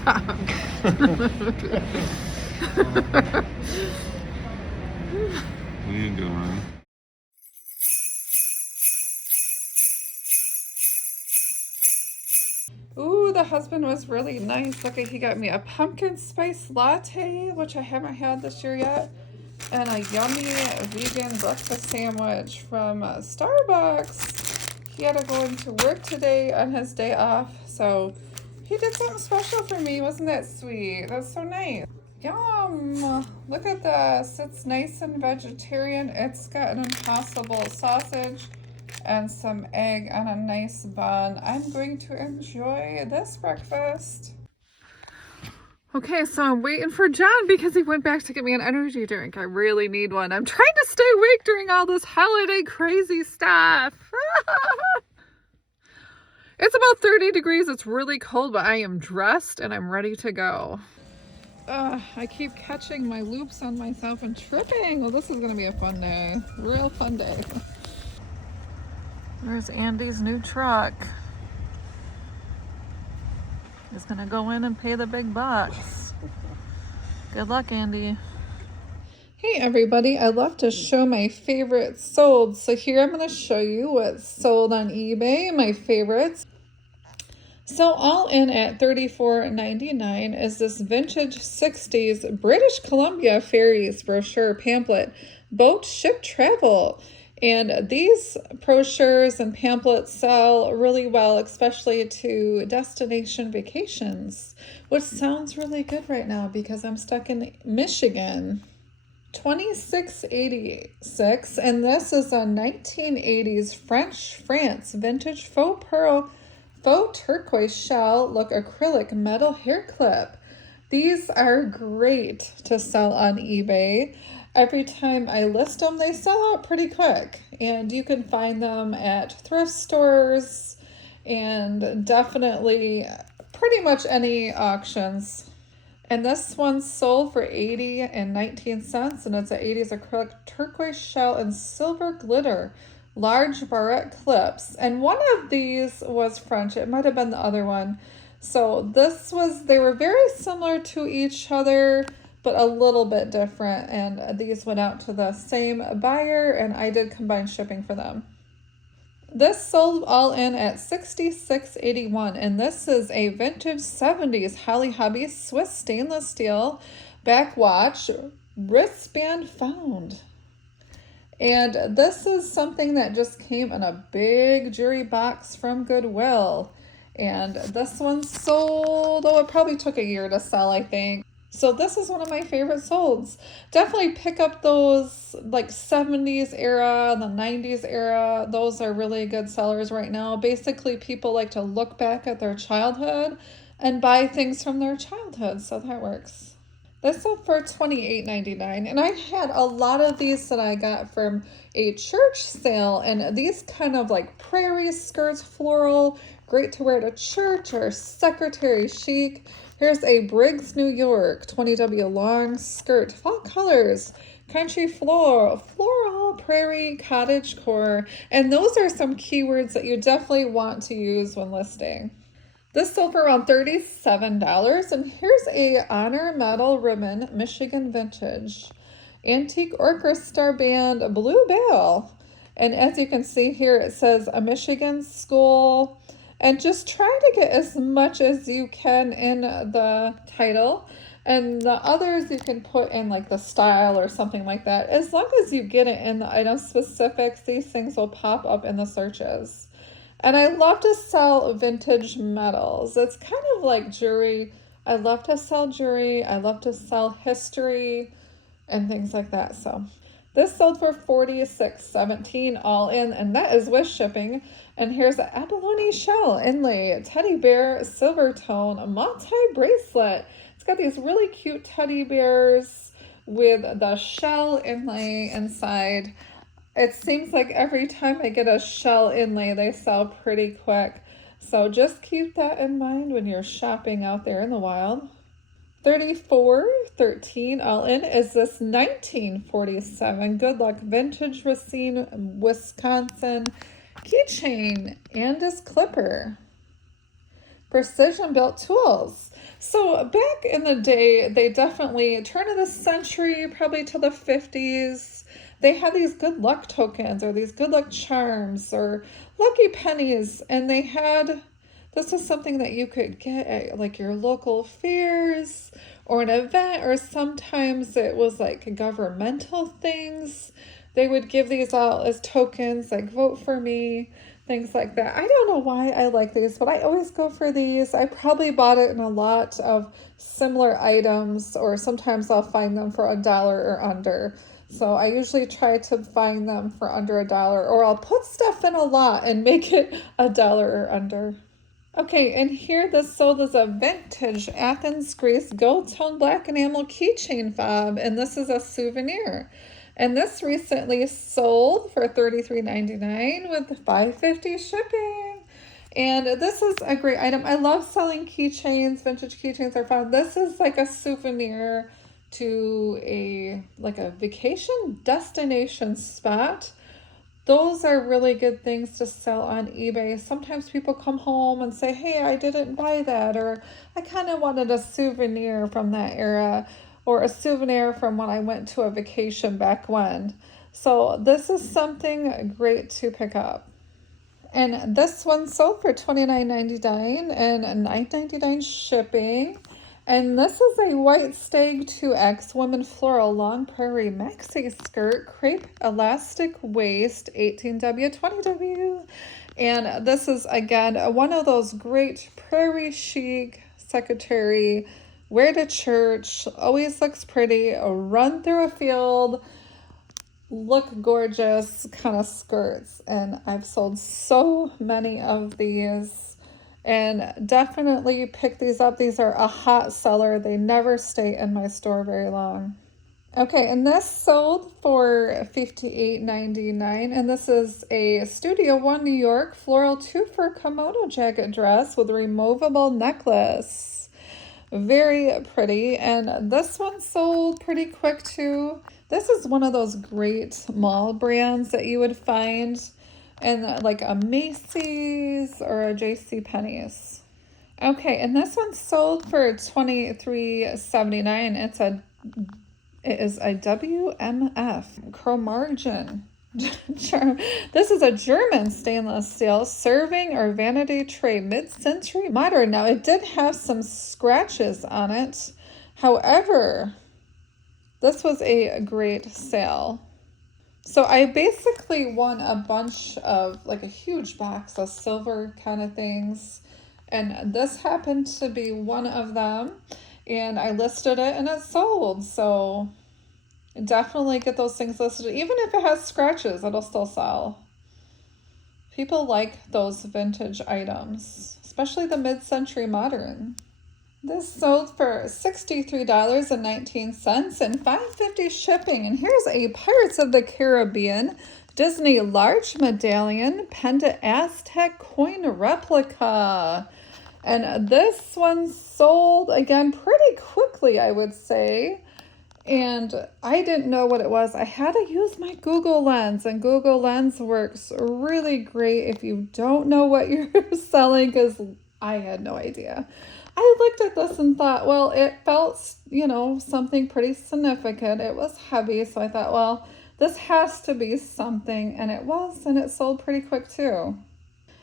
Stop. What are you doing? Ooh, the husband was really nice. Look, he got me a pumpkin spice latte, which I haven't had this year yet, and a yummy vegan breakfast sandwich from Starbucks. He had to go into work today on his day off, so he did something special for me. Wasn't that sweet? That's so nice. Yum! Look at this. It's nice and vegetarian. It's got an Impossible sausage and some egg on a nice bun. I'm going to enjoy this breakfast. Okay, so I'm waiting for John because he went back to get me an energy drink. I really need one. I'm trying to stay awake during all this holiday crazy stuff. It's about 30 degrees. It's really cold, but I am dressed and I'm ready to go. I keep catching my loops on myself and tripping. Well, this is going to be a fun day. Real fun day. There's Andy's new truck. He's going to go in and pay the big bucks. Good luck, Andy. Hey everybody, I love to show my favorites sold. So here I'm going to show you what's sold on eBay, my favorites. So all in at $34.99 is this vintage 60s British Columbia Ferries brochure pamphlet, Boat Ship Travel. And these brochures and pamphlets sell really well, especially to destination vacations, which sounds really good right now because I'm stuck in Michigan. $26.86, and this is a 1980s France vintage faux pearl, faux turquoise shell look acrylic metal hair clip. These are great to sell on eBay. Every time I list them, they sell out pretty quick, and you can find them at thrift stores and definitely pretty much any auctions. And this one sold for $80.19, and it's an 80s acrylic turquoise shell and silver glitter, large barrette clips. And one of these was French. It might have been the other one. So they were very similar to each other, but a little bit different. And these went out to the same buyer, and I did combine shipping for them. This sold all in at $66.81, and this is a vintage 70s Holly Hobby Swiss stainless steel back watch wristband found. And this is something that just came in a big jewelry box from Goodwill. And this one sold, it probably took a year to sell, I think. So this is one of my favorite solds. Definitely pick up those like 70s era, the 90s era. Those are really good sellers right now. Basically, people like to look back at their childhood and buy things from their childhood. So that works. This sold for $28.99, and I had a lot of these that I got from a church sale, and these kind of like prairie skirts, floral, great to wear to church or secretary chic. Here's a Briggs, New York 20W long skirt, fall colors, country floral, prairie, cottage core, and those are some keywords that you definitely want to use when listing. This sold for around $37, and here's a honor metal ribbon, Michigan vintage, antique orchestra band, Blue Bell, and as you can see here, it says a Michigan school. And just try to get as much as you can in the title. And the others you can put in like the style or something like that. As long as you get it in the item specifics, these things will pop up in the searches. And I love to sell vintage metals. It's kind of like jewelry. I love to sell jewelry. I love to sell history and things like that. So this sold for $46.17 all in, and that is with shipping. And here's an abalone shell inlay teddy bear silver tone multi-bracelet. It's got these really cute teddy bears with the shell inlay inside. It seems like every time I get a shell inlay, they sell pretty quick. So just keep that in mind when you're shopping out there in the wild. $34.13 all in is this 1947 Good Luck Vintage Racine, Wisconsin keychain and this clipper. Precision built tools. So back in the day, they definitely, turn of the century, probably to the 50s, they had these good luck tokens or these good luck charms or lucky pennies. And they had, this was something that you could get at like your local fairs or an event, or sometimes it was like governmental things. They would give these out as tokens, like vote for me, things like that. I don't know why I like these, but I always go for these. I probably bought it in a lot of similar items, or sometimes I'll find them for $1 or under. So I usually try to find them for under $1, or I'll put stuff in a lot and make it $1 or under. Okay, and here this sold as a vintage Athens, Greece gold tone black enamel keychain fob, and this is a souvenir. And this recently sold for $33.99 with $5.50 shipping. And this is a great item. I love selling keychains. Vintage keychains are fun. This is like a souvenir to a vacation destination spot. Those are really good things to sell on eBay. Sometimes people come home and say, hey, I didn't buy that, or I kind of wanted a souvenir from that era, or a souvenir from when I went to a vacation back when. So this is something great to pick up. And this one sold for $29.99 and $9.99 shipping. And this is a white stag 2X women floral long prairie maxi skirt, crepe elastic waist, 18W, 20W. And this is, again, one of those great prairie chic secretary, wear to church, always looks pretty, run through a field, look gorgeous kind of skirts. And I've sold so many of these. And definitely pick these up. These are a hot seller. They never stay in my store very long. Okay, and this sold for $58.99. And this is a Studio One New York floral 2-for kimono jacket dress with a removable necklace. Very pretty. And this one sold pretty quick too. This is one of those great mall brands that you would find in like a Macy's or a JCPenney's. Okay, and this one sold for $23.79. It is a WMF Chromargin. This is a German stainless steel serving or vanity tray, mid-century modern. Now it did have some scratches on it. However, this was a great sale. So I basically won a bunch of, like a huge box of silver kind of things. And this happened to be one of them. And I listed it and it sold. So definitely get those things listed. Even if it has scratches, it'll still sell. People like those vintage items, especially the mid-century modern. This sold for $63.19 and $5.50 shipping. And here's a Pirates of the Caribbean Disney large medallion pendant Aztec coin replica. And this one sold, again, pretty quickly, I would say. And I didn't know what it was. I had to use my Google Lens, and Google Lens works really great if you don't know what you're selling, because I had no idea. I looked at this and thought, well, it felt, something pretty significant. It was heavy, so I thought, well, this has to be something, and it was, and it sold pretty quick too.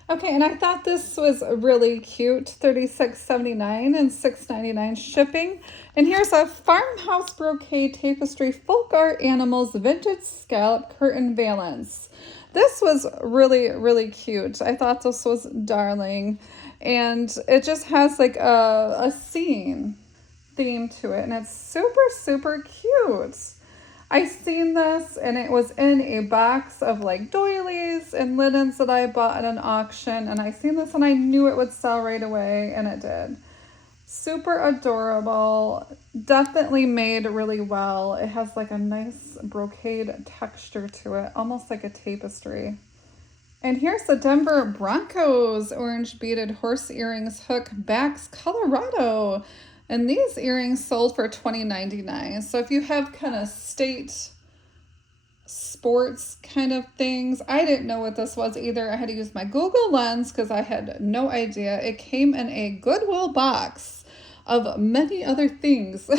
Okay, and I thought this was really cute, $36.79 and $6.99 shipping. And here's a Farmhouse brocade tapestry folk art animals vintage scallop curtain valance. This was really, really cute. I thought this was darling. And it just has like a scene theme to it. And it's super, super cute. I seen this and it was in a box of like doilies and linens that I bought at an auction. And I seen this and I knew it would sell right away. And it did. Super adorable. Definitely made really well. It has like a nice brocade texture to it. Almost like a tapestry. And here's the Denver Broncos orange beaded horse earrings hook backs Colorado. And these earrings sold for $20.99. So if you have kind of state sports kind of things, I didn't know what this was either. I had to use my Google Lens because I had no idea. It came in a Goodwill box of many other things.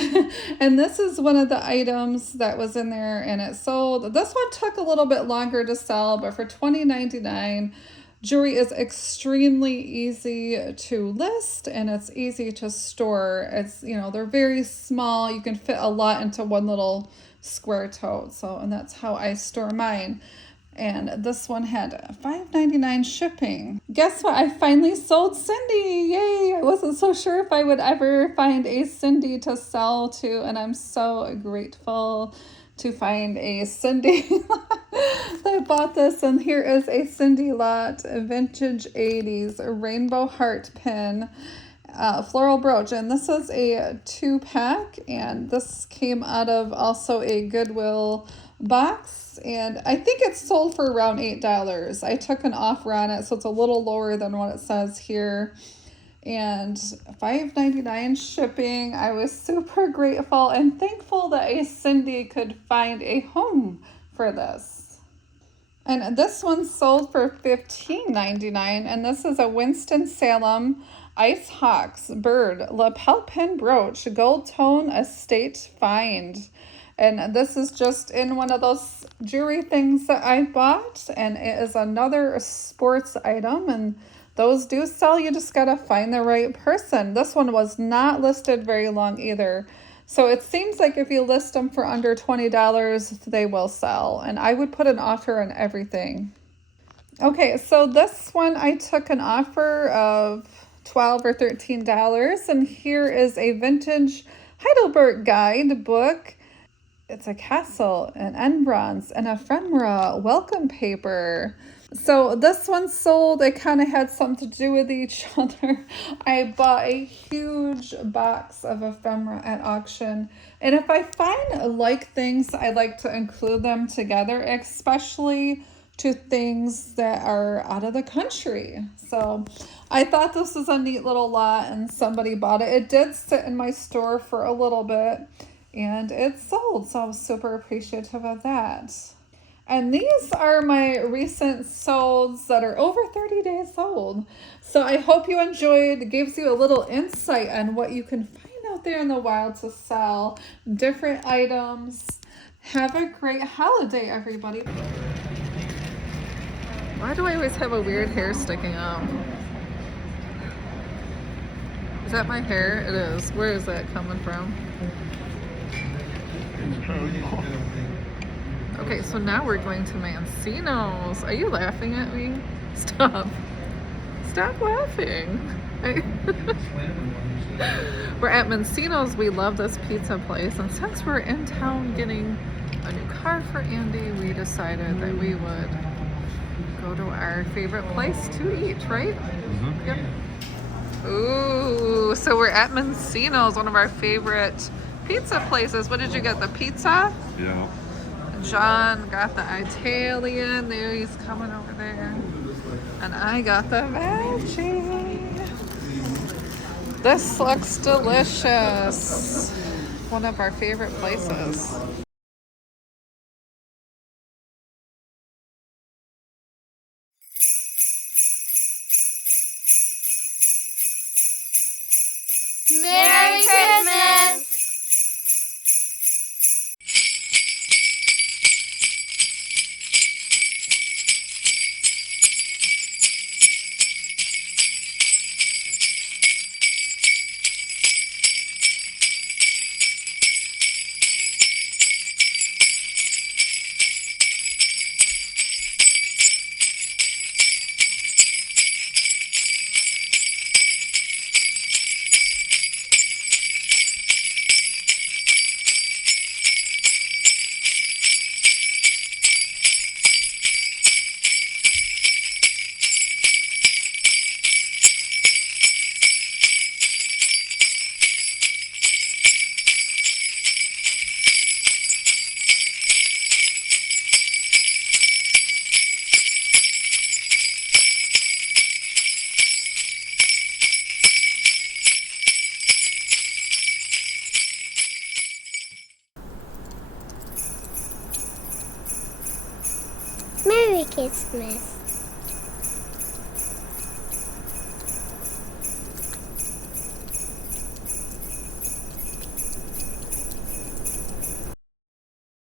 And this is one of the items that was in there and it sold. This one took a little bit longer to sell, but for $20.99, jewelry is extremely easy to list and it's easy to store. It's, you know, they're very small. You can fit a lot into one little square tote. So, and that's how I store mine. And this one had $5.99 shipping. Guess what? I finally sold Cindy. Yay! I wasn't so sure if I would ever find a Cindy to sell to, and I'm so grateful to find a Cindy. I bought this, and here is a Cindy lot, vintage 80s rainbow heart pin. Floral brooch, and this is a 2-pack, and this came out of also a Goodwill box, and I think it's sold for around $8. I took an offer on it, so it's a little lower than what it says here, and $5.99 shipping. I was super grateful and thankful that a Cindy could find a home for this. And this one sold for $15.99, and this is a Winston-Salem Ice Hawks bird lapel pin brooch, gold tone estate find. And this is just in one of those jewelry things that I bought, and it is another sports item, and those do sell. You just gotta find the right person. This one was not listed very long either. So it seems like if you list them for under $20, they will sell. And I would put an offer on everything. Okay, so this one I took an offer of $12 or $13, and here is a vintage Heidelberg guide book. It's a castle, an end bronze, and ephemera welcome paper. So this one sold. It kind of had something to do with each other. I bought a huge box of ephemera at auction, and if I find like things, I like to include them together, especially to things that are out of the country. So I thought this was a neat little lot, and somebody bought it. It did sit in my store for a little bit, and it sold, so I was super appreciative of that. And these are my recent solds that are over 30 days old. So I hope you enjoyed. It gives you a little insight on what you can find out there in the wild to sell, different items. Have a great holiday, everybody. Why do I always have a weird hair sticking up? Is that my hair? It is. Where is that coming from? Okay, so now we're going to Mancinos. Are you laughing at me? Stop. Stop laughing. We're at Mancinos. We love this pizza place, and since we're in town getting a new car for Andy, we decided that we would go to our favorite place to eat, right? Mm-hmm. Yep. Ooh, so we're at Mancinos, one of our favorite pizza places. What did you get? The pizza? Yeah. John got the Italian. There, he's coming over there. And I got the veggie. This looks delicious. One of our favorite places. Merry Christmas! Merry Christmas.